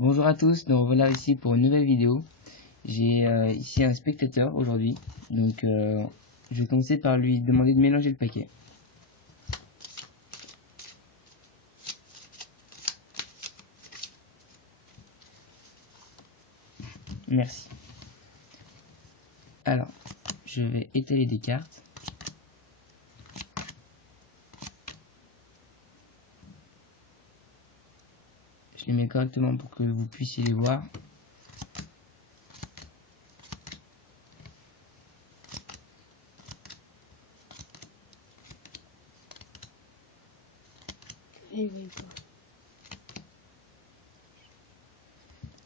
Bonjour à tous, donc voilà ici pour une nouvelle vidéo. J'ai ici un spectateur aujourd'hui, donc je vais commencer par lui demander de mélanger le paquet. Merci. Alors, je vais étaler des cartes. Je les mets correctement pour que vous puissiez les voir.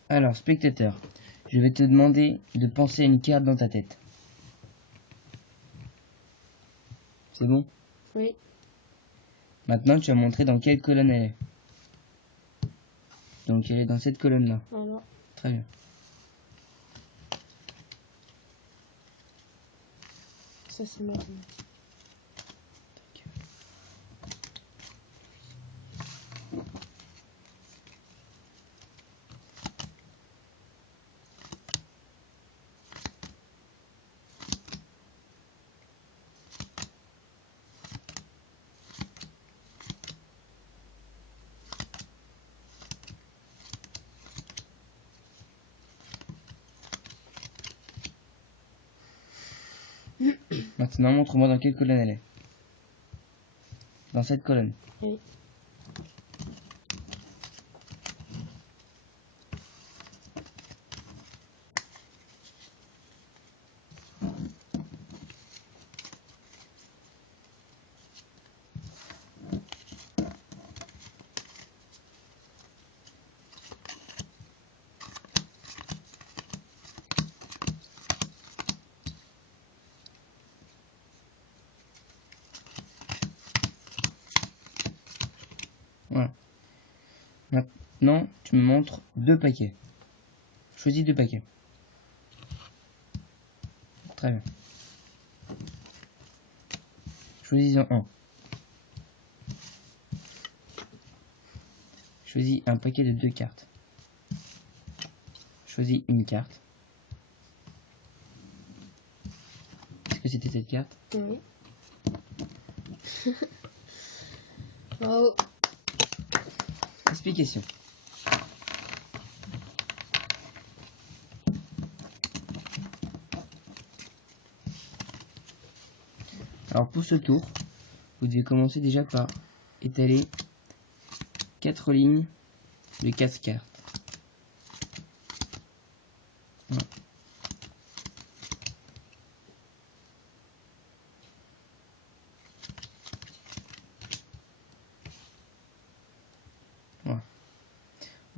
Alors, spectateur, je vais te demander de penser à une carte dans ta tête. C'est bon? Oui. Maintenant, tu vas montrer dans quelle colonne elle est. Donc, elle est dans cette colonne-là. Voilà. Très bien. Ça, c'est maintenant. Maintenant, montre-moi dans quelle colonne elle est. Dans cette colonne. Oui. Voilà. Maintenant, tu me montres deux paquets. Choisis deux paquets. Très bien. Choisis-en un. Choisis un paquet de deux cartes. Choisis une carte. Est-ce que c'était cette carte? Oui. Bravo. Explication. Alors pour ce tour, vous devez commencer déjà par étaler 4 lignes de 4 cartes. Voilà. Voilà.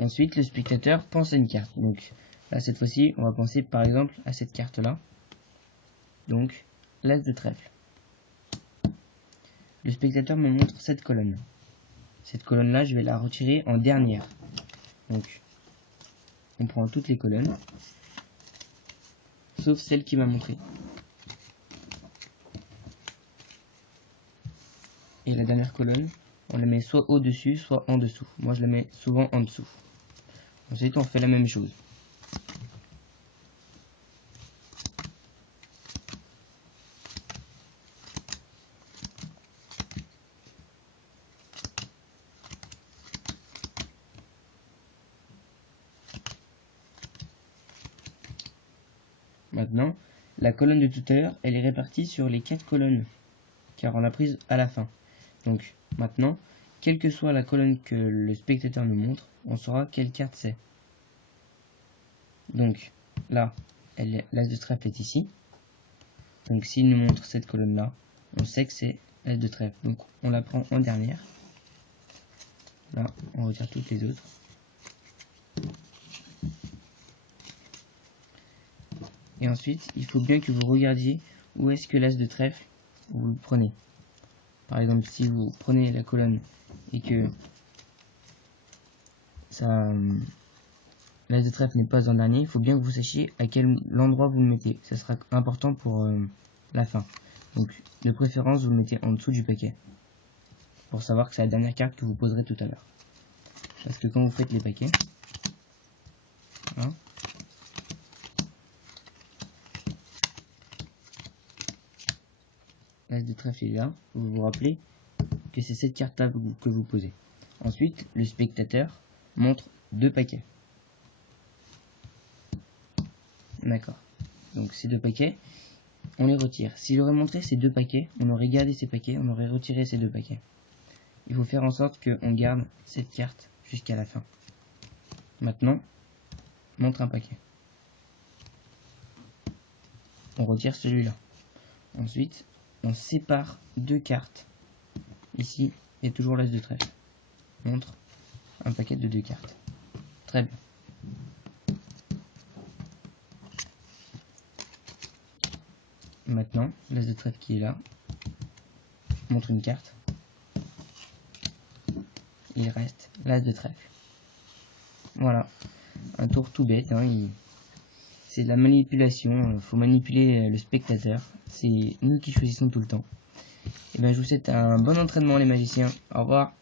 Ensuite, le spectateur pense à une carte. Donc là, cette fois-ci, on va penser par exemple à cette carte-là. Donc, l'as de trèfle. Le spectateur me montre cette colonne. Cette colonne-là, je vais la retirer en dernière. Donc, on prend toutes les colonnes, sauf celle qui m'a montré. Et la dernière colonne, on la met soit au-dessus, soit en dessous. Moi, je la mets souvent en dessous. Ensuite, on fait la même chose. Maintenant, la colonne de tout à l'heure, elle est répartie sur les 4 colonnes, car on l'a prise à la fin. Donc, maintenant, quelle que soit la colonne que le spectateur nous montre, on saura quelle carte c'est. Donc, là, l'as de trèfle est ici. Donc, s'il nous montre cette colonne-là, on sait que c'est l'as de trèfle. Donc, on la prend en dernière. Là, on retire toutes les autres. Et ensuite, il faut bien que vous regardiez où est-ce que l'as de trèfle, vous le prenez. Par exemple, si vous prenez la colonne et que l'as de trèfle n'est pas en dernier, il faut bien que vous sachiez à quel endroit vous le mettez. Ça sera important pour la fin. Donc, de préférence, vous le mettez en dessous du paquet. Pour savoir que c'est la dernière carte que vous poserez tout à l'heure. Parce que quand vous faites les paquets, Voilà. L'as de trèfle est là. Vous vous rappelez que c'est cette carte-là que vous posez. Ensuite, le spectateur montre 2 paquets. D'accord. Donc ces 2 paquets, on les retire. S'il aurait montré ces 2 paquets, on aurait gardé ces paquets, on aurait retiré ces 2 paquets. Il faut faire en sorte qu'on garde cette carte jusqu'à la fin. Maintenant, montre un paquet. On retire celui-là. Ensuite, on sépare 2 cartes. Ici, il y a toujours l'as de trèfle. Montre un paquet de 2 cartes. Très bien. Maintenant, l'as de trèfle qui est là montre une carte. Il reste l'as de trèfle. Voilà, un tour tout bête. Hein, c'est de la manipulation. Il faut manipuler le spectateur. C'est nous qui choisissons tout le temps. Et ben, je vous souhaite un bon entraînement les magiciens. Au revoir.